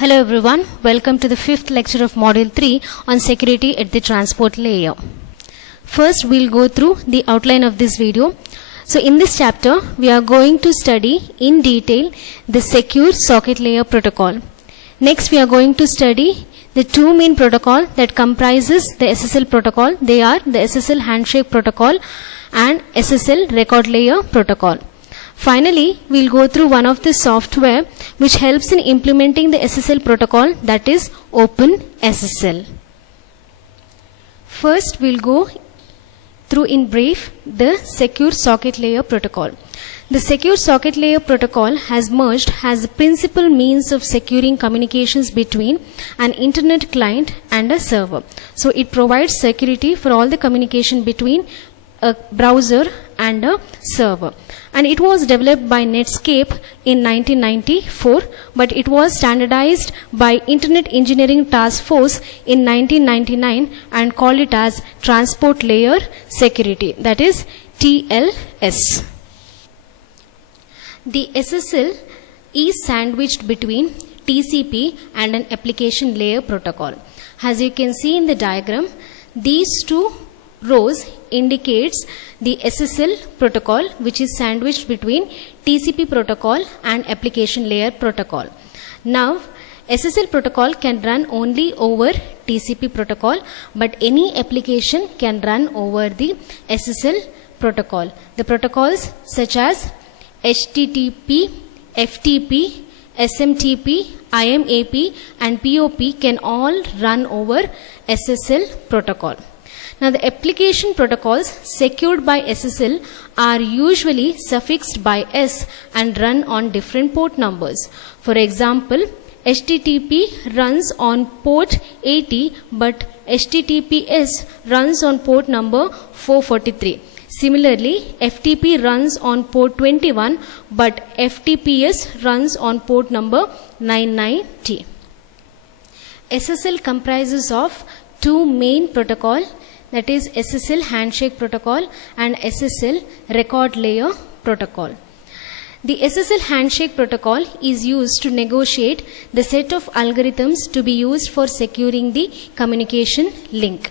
Hello everyone, welcome to the fifth lecture of Module 3 on security at the transport layer. First, we'll go through the outline of this video. So in this chapter, we are going to study in detail the secure socket layer protocol. Next, we are going to study the two main protocol that comprises the SSL protocol. They are the SSL handshake protocol and SSL record layer protocol. Finally, we'll go through one of the software which helps in implementing the SSL protocol, that is OpenSSL. First, we'll go through in brief the secure socket layer protocol. The secure socket layer protocol has merged as the principal means of securing communications between an internet client and a server. So it provides security for all the communication between a browser and a server. And it was developed by Netscape in 1994, but it was standardized by Internet Engineering Task Force in 1999 and called it as Transport Layer Security, that is TLS. The SSL is sandwiched between TCP and an application layer protocol. As you can see in the diagram, these two rows indicates the SSL protocol, which is sandwiched between TCP protocol and application layer protocol. Now, SSL protocol can run only over TCP protocol, but any application can run over the SSL protocol. The protocols such as HTTP, FTP, SMTP, IMAP and POP can all run over SSL protocol. Now, the application protocols secured by SSL are usually suffixed by S and run on different port numbers. For example, HTTP runs on port 80, but HTTPS runs on port number 443. Similarly, FTP runs on port 21, but FTPS runs on port number 990. SSL comprises of two main protocols, that is SSL handshake protocol and SSL record layer protocol. The SSL handshake protocol is used to negotiate the set of algorithms to be used for securing the communication link.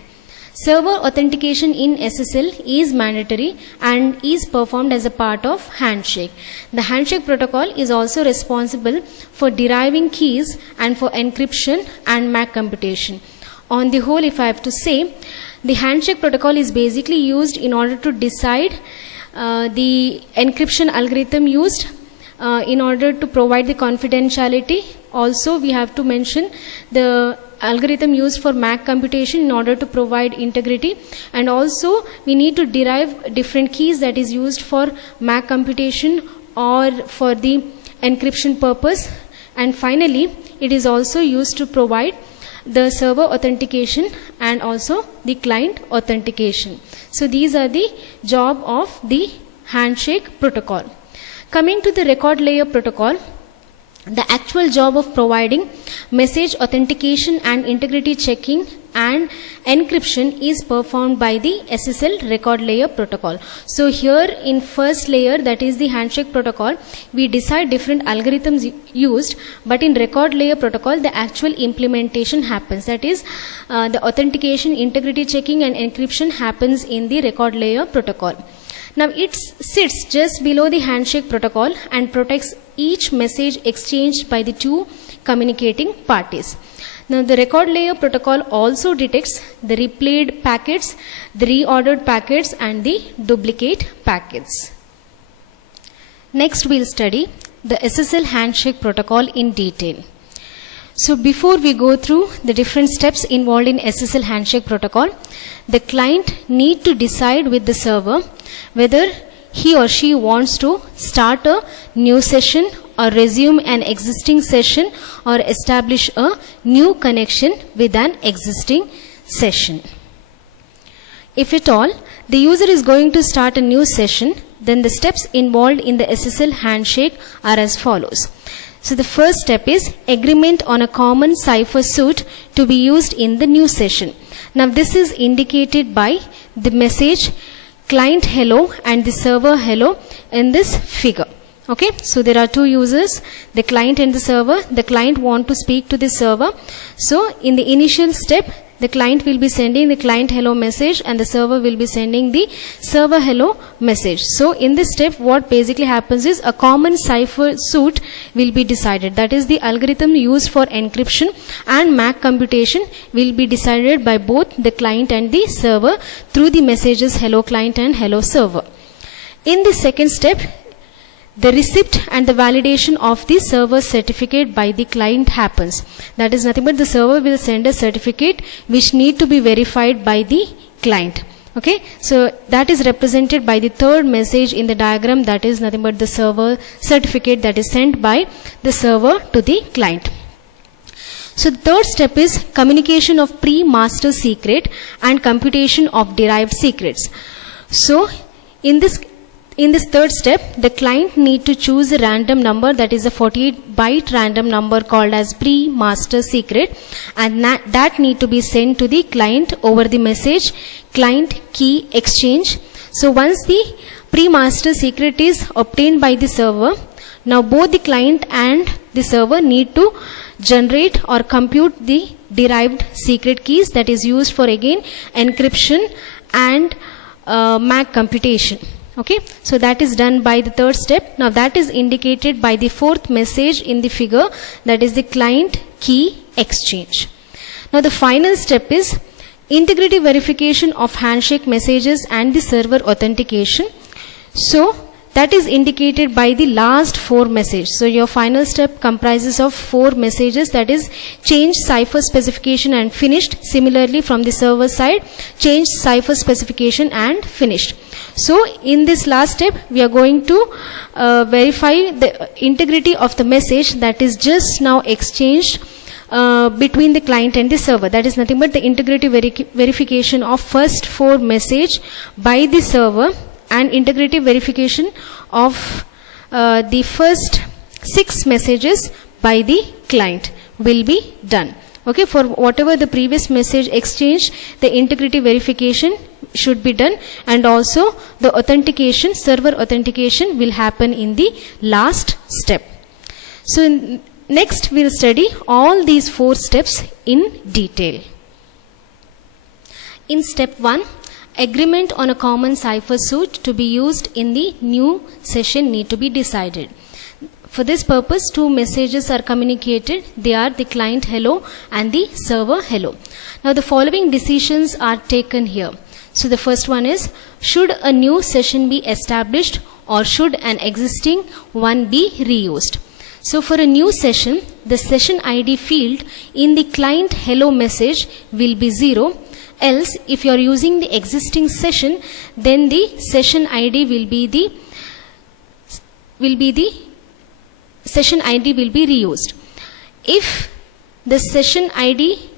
Server authentication in SSL is mandatory and is performed as a part of handshake. The handshake protocol is also responsible for deriving keys and for encryption and MAC computation. On the whole, if I have to say, the handshake protocol is basically used in order to decide the encryption algorithm used in order to provide the confidentiality. Also, we have to mention the algorithm used for MAC computation in order to provide integrity, and also we need to derive different keys that is used for MAC computation or for the encryption purpose. And finally, it is also used to provide the server authentication and also the client authentication. So these are the job of the handshake protocol. Coming to the record layer protocol, the actual job of providing message authentication and integrity checking and encryption is performed by the SSL record layer protocol. So here in first layer, that is the handshake protocol, we decide different algorithms used, but in record layer protocol the actual implementation happens, that is the authentication, integrity checking and encryption happens in the record layer protocol. Now it sits just below the handshake protocol and protects each message exchanged by the two communicating parties. Now the record layer protocol also detects the replayed packets, the reordered packets and the duplicate packets. Next we'll study the SSL handshake protocol in detail. So before we go through the different steps involved in SSL handshake protocol, the client need to decide with the server whether he or she wants to start a new session or resume an existing session or establish a new connection with an existing session. If at all the user is going to start a new session, then the steps involved in the SSL handshake are as follows. So the first step is agreement on a common cipher suite to be used in the new session. Now this is indicated by the message client hello and the server hello in this figure. Okay, so there are two users, the client and the server. The client want to speak to the server. So in the initial step, the client will be sending the client hello message and the server will be sending the server hello message. So in this step, what basically happens is a common cipher suit will be decided. That is, the algorithm used for encryption and MAC computation will be decided by both the client and the server through the messages hello client and hello server. In the second step, the receipt and the validation of the server certificate by the client happens. That is nothing but the server will send a certificate which need to be verified by the client. Okay, so that is represented by the third message in the diagram, that is nothing but the server certificate that is sent by the server to the client. So the third step is communication of pre-master secret and computation of derived secrets. So in this third step, the client need to choose a random number, that is a 48-byte random number called as pre-master secret, and that need to be sent to the client over the message client key exchange. So once the pre-master secret is obtained by the server, now both the client and the server need to generate or compute the derived secret keys that is used for again encryption and MAC computation. Okay, so that is done by the third step. Now that is indicated by the fourth message in the figure, that is the client key exchange. Now the final step is integrity verification of handshake messages and the server authentication. So that is indicated by the last four messages. So your final step comprises of four messages, that is change cipher specification and finished. Similarly from the server side, change cipher specification and finished. So in this last step, we are going to verify the integrity of the message that is just now exchanged between the client and the server. That is nothing but the integrity verification of first four message by the server and integrity verification of the first 6 messages by the client will be done. Okay, for whatever the previous message exchange, the integrity verification should be done, and also the authentication, server authentication will happen in the last step. So next we'll study all these 4 steps in detail. In step 1, agreement on a common cipher suit to be used in the new session need to be decided. For this purpose, 2 messages are communicated. They are the client hello and the server hello. Now the following decisions are taken here. So the first one is, should a new session be established or should an existing one be reused? So for a new session, the session ID field in the client hello message will be 0. Else, if you are using the existing session, then the session ID will be reused. If the session ID,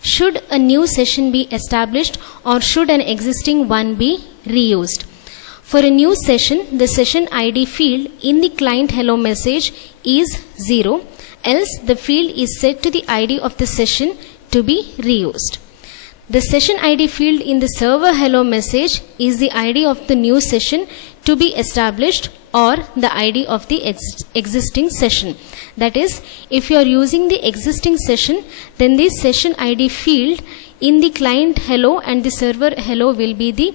should a new session be established or should an existing one be reused? For a new session, the session ID field in the client hello message is 0. Else the field is set to the ID of the session to be reused. The session ID field in the server hello message is the ID of the new session to be established or the ID of the existing session. That is, if you are using the existing session, then the session ID field in the client hello and the server hello will be the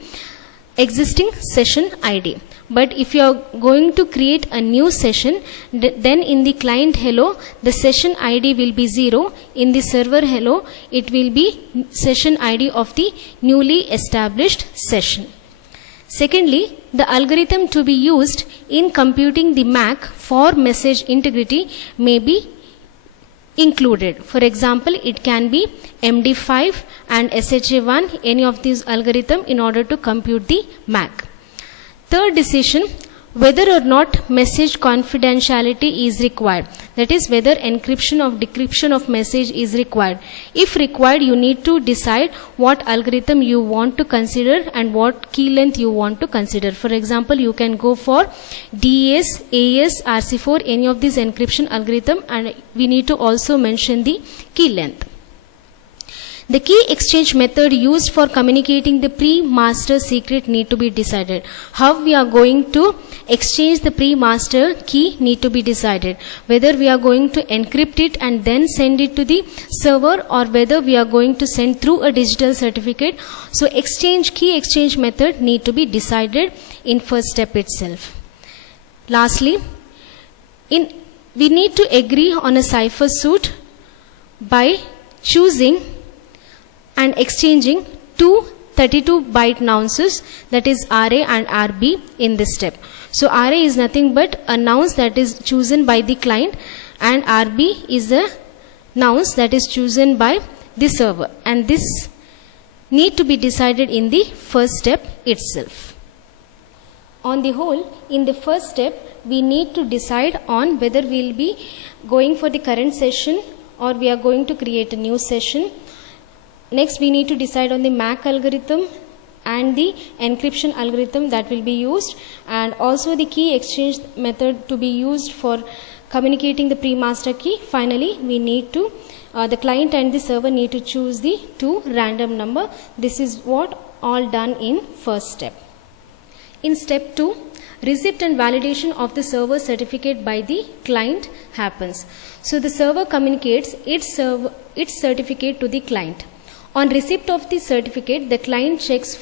existing session ID. But if you are going to create a new session, then in the client hello, the session ID will be 0. In the server hello, it will be session ID of the newly established session. Secondly, the algorithm to be used in computing the MAC for message integrity may be included. For example, it can be MD5 and SHA1, any of these algorithms in order to compute the MAC. Third decision, whether or not message confidentiality is required. That is, whether encryption or decryption of message is required. If required, you need to decide what algorithm you want to consider and what key length you want to consider. For example, you can go for DES, AES, RC4, any of these encryption algorithm, and we need to also mention the key length. The key exchange method used for communicating the pre-master secret need to be decided. How we are going to exchange the pre-master key need to be decided. Whether we are going to encrypt it and then send it to the server, or whether we are going to send through a digital certificate. So key exchange method need to be decided in first step itself. Lastly, we need to agree on a cipher suit by choosing and exchanging two 32-byte nonces, that is RA and RB in this step. So RA is nothing but a nonce that is chosen by the client, and RB is a nonce that is chosen by the server, and this need to be decided in the first step itself. On the whole, in the first step, we need to decide on whether we will be going for the current session or we are going to create a new session. Next, we need to decide on the MAC algorithm and the encryption algorithm that will be used, and also the key exchange method to be used for communicating the pre-master key. Finally, we need to, the client and the server need to choose the two random number. This is what all done in first step. In step 2, receipt and validation of the server certificate by the client happens. So the server communicates its certificate to the client. On receipt of the certificate, the client checks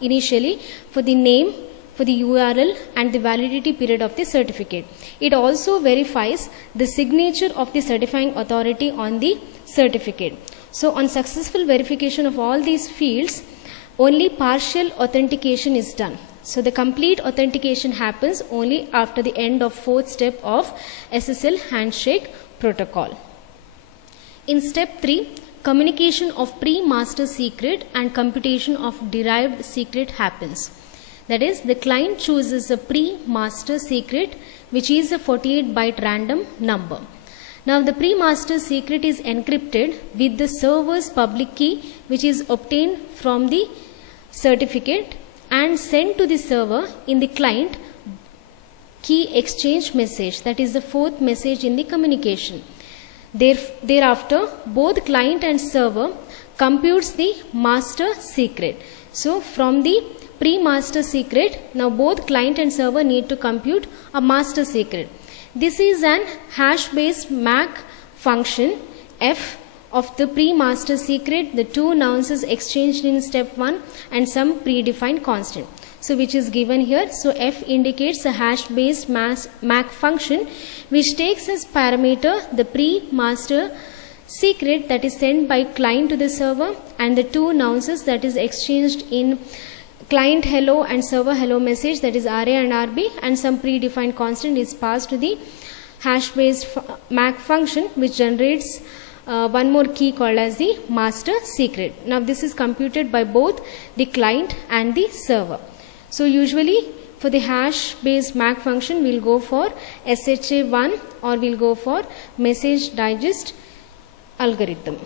initially for the name, for the URL and the validity period of the certificate. It also verifies the signature of the certifying authority on the certificate. So on successful verification of all these fields, only partial authentication is done. So the complete authentication happens only after the end of fourth step of SSL handshake protocol. In step 3, communication of pre-master secret and computation of derived secret happens. That is, the client chooses a pre-master secret, which is a 48-byte random number. Now the pre-master secret is encrypted with the server's public key, which is obtained from the certificate and sent to the server in the client key exchange message. That is the fourth message in the communication. Thereafter, both client and server computes the master secret. So from the pre-master secret, now both client and server need to compute a master secret. This is an hash-based MAC function F of the pre-master secret, the two nonces exchanged in step 1 and some predefined constant. So which is given here. So F indicates a hash-based MAC function which takes as parameter the pre-master secret that is sent by client to the server and the two nonces that is exchanged in client hello and server hello message, that is RA and RB, and some predefined constant is passed to the hash-based MAC function which generates one more key called as the master secret. Now this is computed by both the client and the server. So usually for the hash based MAC function we'll go for SHA-1 or we'll go for message digest algorithm.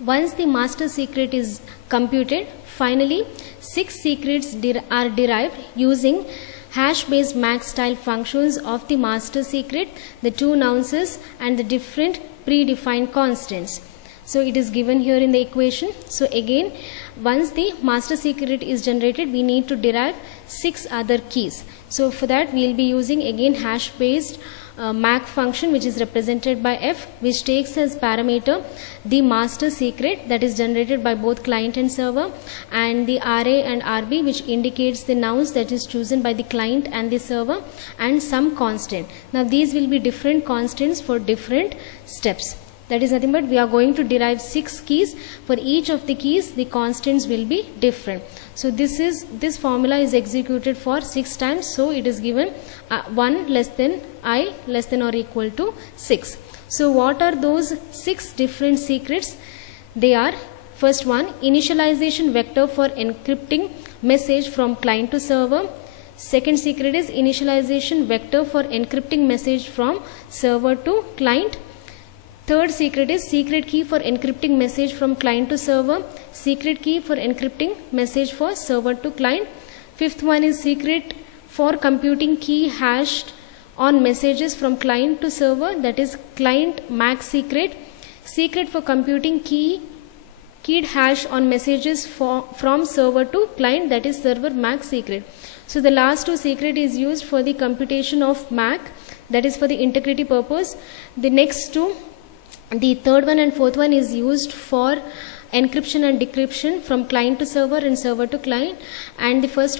Once the master secret is computed, finally 6 secrets are derived using hash-based MAC style functions of the master secret, the two nonces and the different predefined constants. So it is given here in the equation. So again, once the master secret is generated, we need to derive 6 other keys. So for that we will be using again hash-based MAC function which is represented by F, which takes as parameter the master secret that is generated by both client and server, and the RA and RB which indicates the nonce that is chosen by the client and the server, and some constant. Now these will be different constants for different steps. That is nothing but we are going to derive 6 keys. For each of the keys, the constants will be different. So this formula is executed for 6 times. So it is given 1 less than I less than or equal to 6. So what are those 6 different secrets? They are: first one, initialization vector for encrypting message from client to server. Second secret is initialization vector for encrypting message from server to client. Third secret is secret key for encrypting message from client to server, secret key for encrypting message for server to client. Fifth one is secret for computing key hashed on messages from client to server, that is client MAC secret. Secret for computing key keyed hash on messages from server to client, that is server MAC secret. So the last two secret is used for the computation of MAC, that is for the integrity purpose. The next two, the third one and fourth one is used for encryption and decryption from client to server and server to client, and the first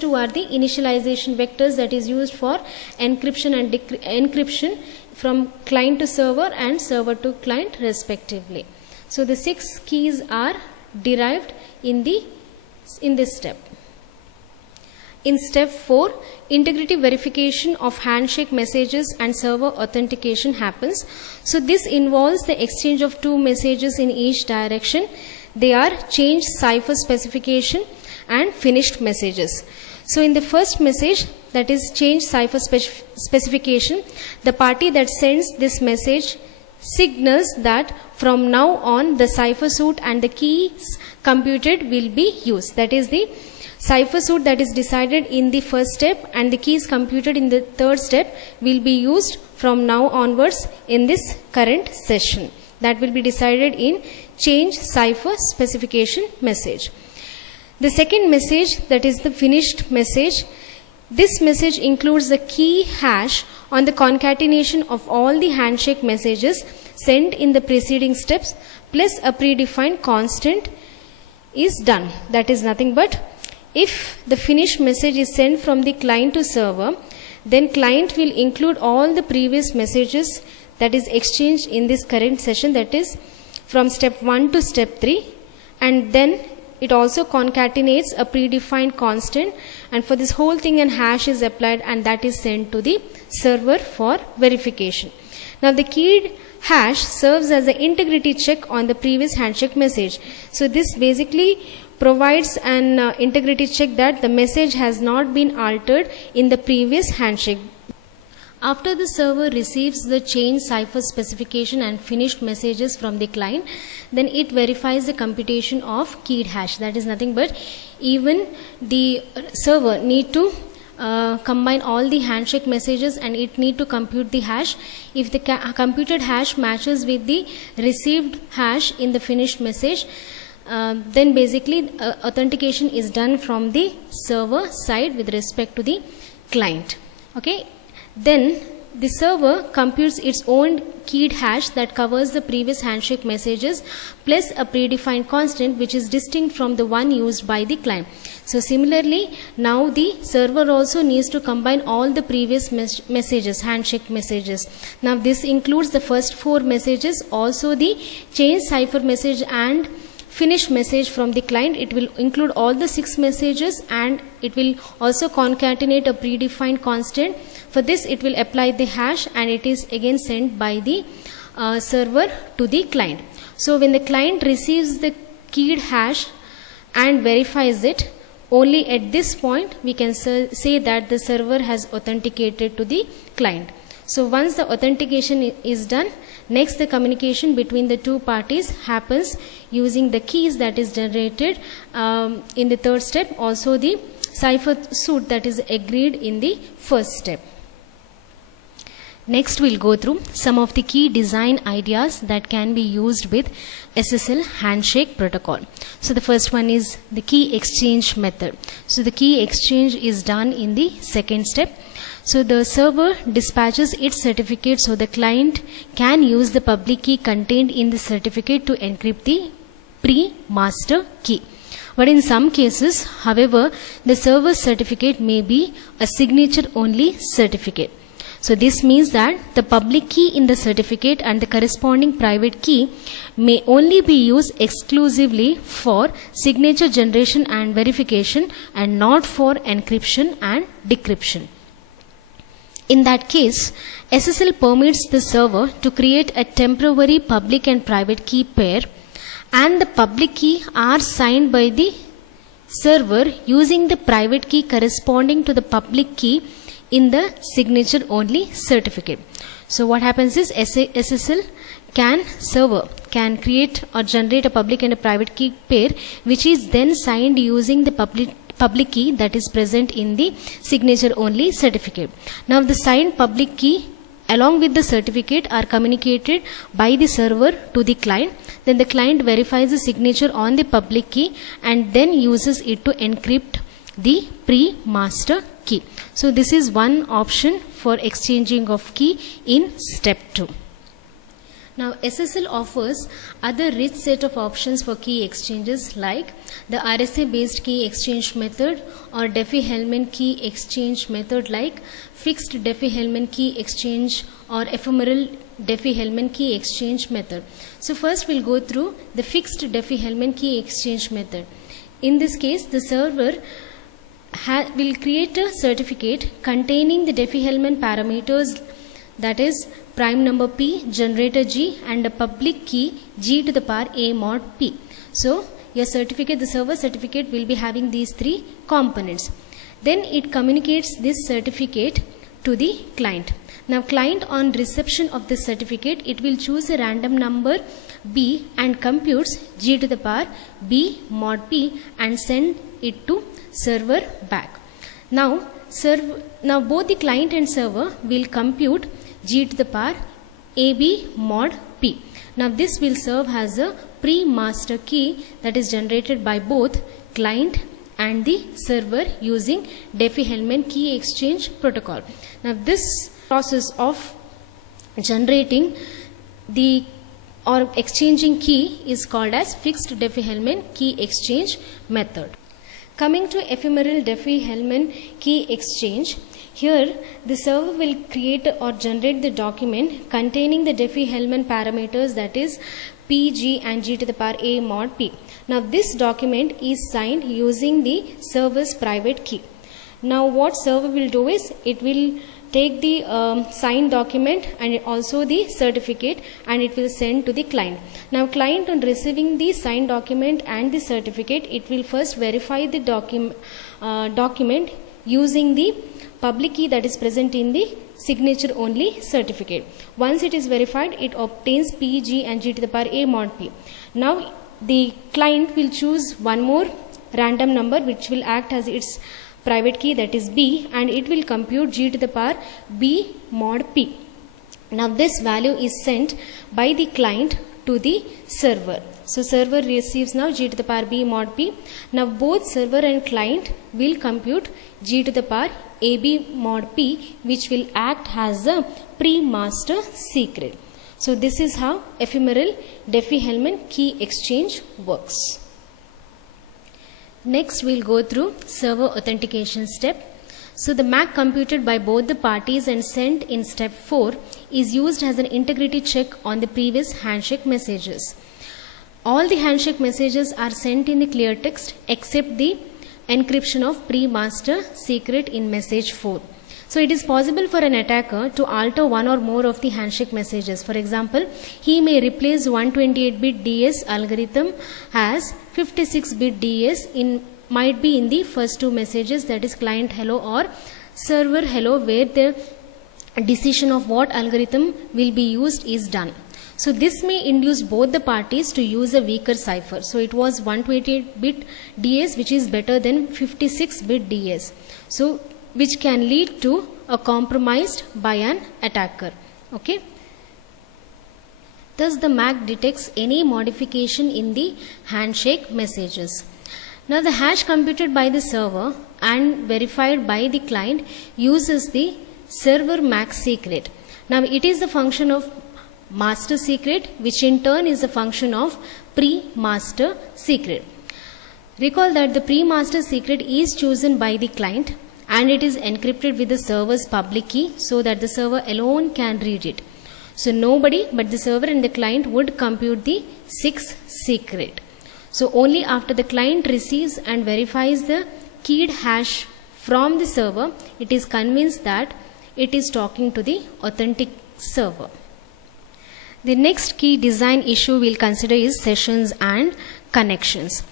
two are the initialization vectors that is used for encryption and encryption from client to server and server to client respectively. So the 6 keys are derived in this step. In step 4, integrity verification of handshake messages and server authentication happens. So this involves the exchange of 2 messages in each direction. They are change cipher specification and finished messages. So in the first message, that is change cipher specification, the party that sends this message signals that from now on the cipher suit and the keys computed will be used. That is the cipher suit that is decided in the first step and the keys computed in the third step will be used from now onwards in this current session. That will be decided in change cipher specification message. The second message, that is the finished message, this message includes the key hash on the concatenation of all the handshake messages sent in the preceding steps plus a predefined constant is done. That is nothing but if the finished message is sent from the client to server, then client will include all the previous messages that is exchanged in this current session, that is from step 1 to step 3, and then it also concatenates a predefined constant, and for this whole thing an hash is applied and that is sent to the server for verification. Now the keyed hash serves as an integrity check on the previous handshake message. So this basically provides an integrity check that the message has not been altered in the previous handshake. After the server receives the change cipher specification and finished messages from the client, then it verifies the computation of keyed hash. That is nothing but even the server need to combine all the handshake messages and it need to compute the hash. If the computed hash matches with the received hash in the finished message, then basically authentication is done from the server side with respect to the client. Okay. Then the server computes its own keyed hash that covers the previous handshake messages plus a predefined constant which is distinct from the one used by the client. So similarly, now the server also needs to combine all the previous messages, handshake messages. Now this includes the first 4 messages, also the change cipher message and finished message from the client. It will include all the 6 messages and it will also concatenate a predefined constant. For this it will apply the hash and it is again sent by the server to the client. So when the client receives the keyed hash and verifies it, only at this point we can say that the server has authenticated to the client. So once the authentication is done, next the communication between the 2 parties happens using the keys that is generated in the third step, also the cipher suit that is agreed in the first step. Next we'll go through some of the key design ideas that can be used with SSL handshake protocol. So the first one is the key exchange method. So the key exchange is done in the second step. So the server dispatches its certificate so the client can use the public key contained in the certificate to encrypt the pre-master key. But in some cases, however, the server's certificate may be a signature-only certificate. So this means that the public key in the certificate and the corresponding private key may only be used exclusively for signature generation and verification and not for encryption and decryption. In that case, SSL permits the server to create a temporary public and private key pair, and the public key are signed by the server using the private key corresponding to the public key in the signature only certificate. So what happens is SSL server can create or generate a public and a private key pair which is then signed using the public key that is present in the signature only certificate. Now the signed public key along with the certificate are communicated by the server to the client. Then the client verifies the signature on the public key and then uses it to encrypt the pre-master key. So this is one option for exchanging of key in step 2. Now SSL offers other rich set of options for key exchanges like the RSA based key exchange method or Diffie-Hellman key exchange method like fixed Diffie-Hellman key exchange or ephemeral Diffie-Hellman key exchange method. So first we'll go through the fixed Diffie-Hellman key exchange method. In this case, the server will create a certificate containing the Diffie-Hellman parameters, that is prime number P, generator G and a public key G to the power A mod P. So your certificate, the server certificate will be having these 3 components. Then it communicates this certificate to the client. Now client on reception of this certificate, it will choose a random number B and computes G to the power B mod P and send it to server back. Now both the client and server will compute G to the power AB mod P. Now this will serve as a pre-master key that is generated by both client and the server using Diffie-Hellman key exchange protocol. Now this process of generating the or exchanging key is called as fixed Diffie-Hellman key exchange method. Coming to ephemeral Diffie-Hellman key exchange, here the server will create or generate the document containing the Diffie-Hellman parameters, that is P, G and G to the power A mod P. Now this document is signed using the server's private key. Now what server will do is it will take the signed document and also the certificate and it will send to the client. Now client on receiving the signed document and the certificate, it will first verify the document using the public key that is present in the signature only certificate. Once it is verified, it obtains P, G and G to the power A mod P. Now the client will choose one more random number which will act as its private key, that is B, and it will compute G to the power B mod P. Now this value is sent by the client to the server. So server receives now G to the power B mod P. Now both server and client will compute G to the power AB mod P, which will act as a pre-master secret. So this is how ephemeral Diffie-Hellman key exchange works. Next we'll go through server authentication step. So the MAC computed by both the parties and sent in step 4 is used as an integrity check on the previous handshake messages. All the handshake messages are sent in the clear text except the encryption of pre-master secret in message 4. So it is possible for an attacker to alter one or more of the handshake messages. For example, he may replace 128-bit DS algorithm as 56-bit DS might be in the first 2 messages, that is client hello or server hello, where the decision of what algorithm will be used is done. So this may induce both the parties to use a weaker cipher. So it was 128-bit DS which is better than 56-bit DS. So which can lead to a compromise by an attacker. Okay. Thus the MAC detects any modification in the handshake messages. Now the hash computed by the server and verified by the client uses the server MAC secret. Now it is the function of master secret, which in turn is a function of pre-master secret. Recall that the pre-master secret is chosen by the client and it is encrypted with the server's public key so that the server alone can read it. So nobody but the server and the client would compute the 6th secret. So only after the client receives and verifies the keyed hash from the server, it is convinced that it is talking to the authentic server. The next key design issue we'll consider is sessions and connections.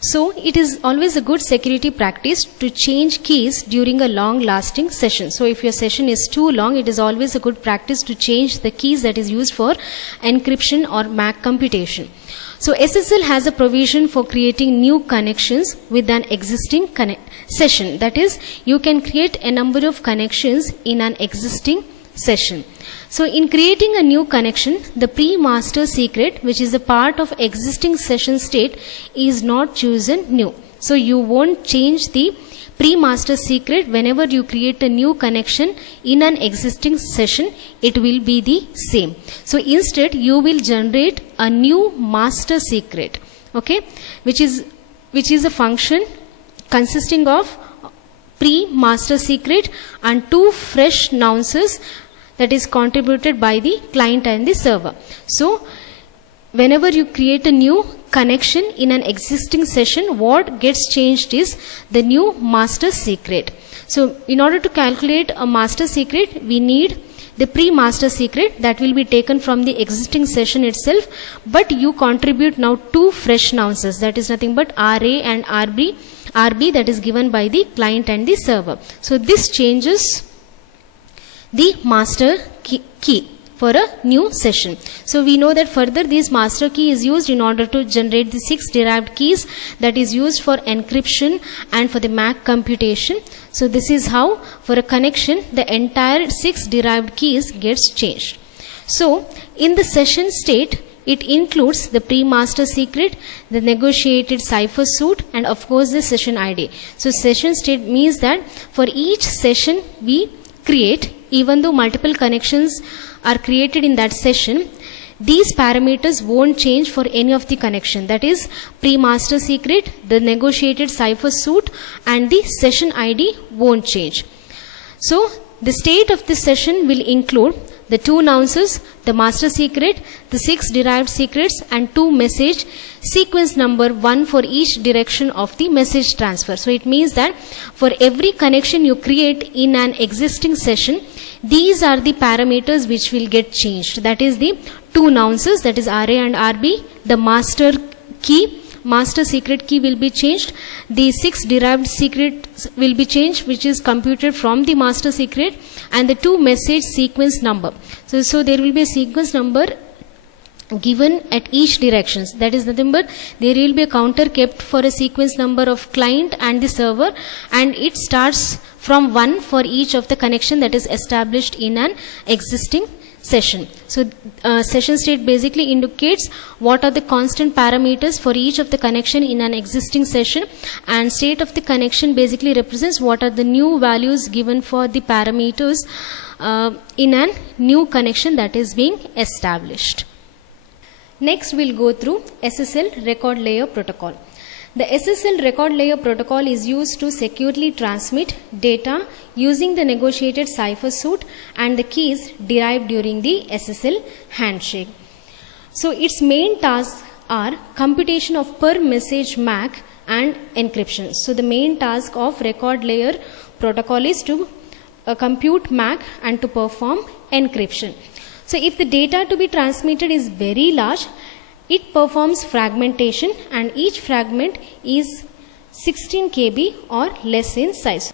So it is always a good security practice to change keys during a long lasting session. So if your session is too long, it is always a good practice to change the keys that is used for encryption or MAC computation. So SSL has a provision for creating new connections with an existing session. That is, you can create a number of connections in an existing session. So in creating a new connection, the pre-master secret, which is a part of existing session state, is not chosen new. So you won't change the pre-master secret whenever you create a new connection in an existing session. It will be the same. So instead you will generate a new master secret, okay, which is a function consisting of pre-master secret and two fresh nonces that is contributed by the client and the server. So whenever you create a new connection in an existing session, what gets changed is the new master secret. So in order to calculate a master secret, we need the pre-master secret that will be taken from the existing session itself, but you contribute now two fresh nonces, that is nothing but RA and RB that is given by the client and the server. So this changes the master key for a new session. So we know that further this master key is used in order to generate the 6 derived keys that is used for encryption and for the MAC computation. So this is how for a connection the entire 6 derived keys gets changed. So in the session state, it includes the pre-master secret, the negotiated cipher suit, and of course the session ID. So session state means that for each session we create, even though multiple connections are created in that session, these parameters won't change for any of the connection. That is pre-master secret, the negotiated cipher suit, and the session ID won't change. So the state of this session will include the 2 nonces, the master secret, the 6 derived secrets, and 2 message sequence number 1 for each direction of the message transfer. So it means that for every connection you create in an existing session, these are the parameters which will get changed. That is the 2 nonces, that is RA and RB, the master key, master secret key will be changed, the 6 derived secrets will be changed, which is computed from the master secret, and the 2 message sequence number. So there will be a sequence number given at each directions. That is nothing but there will be a counter kept for a sequence number of client and the server, and it starts from 1 for each of the connection that is established in an existing session. So session state basically indicates what are the constant parameters for each of the connection in an existing session, and state of the connection basically represents what are the new values given for the parameters in a new connection that is being established. Next we'll go through SSL record layer protocol. The SSL record layer protocol is used to securely transmit data using the negotiated cipher suit and the keys derived during the SSL handshake. So its main tasks are computation of per message MAC and encryption. So the main task of record layer protocol is to compute MAC and to perform encryption. So if the data to be transmitted is very large, it performs fragmentation, and each fragment is 16 KB or less in size.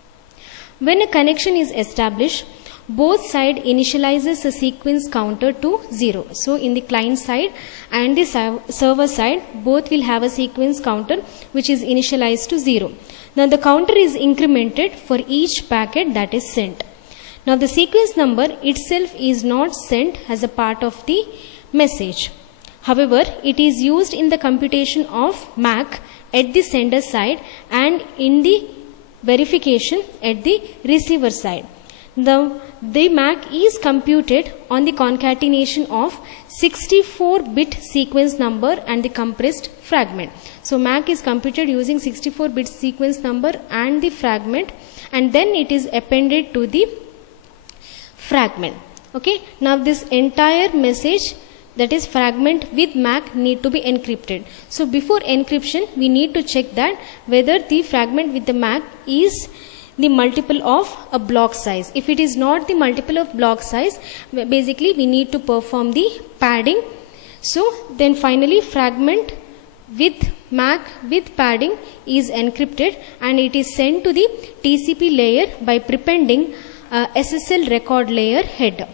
When a connection is established, both sides initializes a sequence counter to 0. So in the client side and the server side, both will have a sequence counter which is initialized to 0. Now the counter is incremented for each packet that is sent. Now the sequence number itself is not sent as a part of the message. However, it is used in the computation of MAC at the sender side and in the verification at the receiver side. The MAC is computed on the concatenation of 64-bit sequence number and the compressed fragment. So MAC is computed using 64-bit sequence number and the fragment, and then it is appended to the fragment. Okay, now this entire message, that is fragment with MAC, need to be encrypted. So before encryption, we need to check that whether the fragment with the MAC is the multiple of a block size. If it is not the multiple of block size, basically we need to perform the padding. So then finally fragment with MAC with padding is encrypted and it is sent to the TCP layer by prepending SSL record layer header.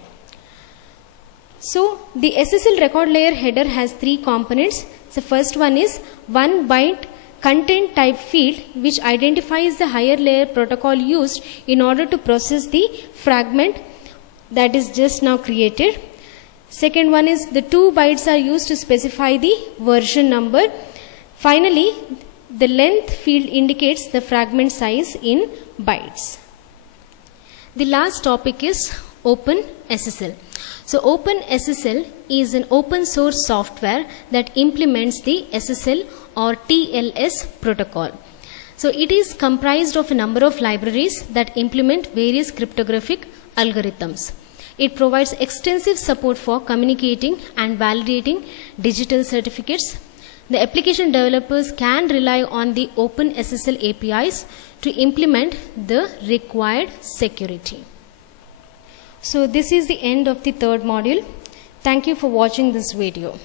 So the SSL record layer header has 3 components. The first one is 1 byte content type field, which identifies the higher layer protocol used in order to process the fragment that is just now created. Second one is the 2 bytes are used to specify the version number. Finally, the length field indicates the fragment size in bytes. The last topic is OpenSSL. So OpenSSL is an open source software that implements the SSL or TLS protocol. So it is comprised of a number of libraries that implement various cryptographic algorithms. It provides extensive support for communicating and validating digital certificates. The application developers can rely on the OpenSSL APIs to implement the required security. So this is the end of the third module. Thank you for watching this video.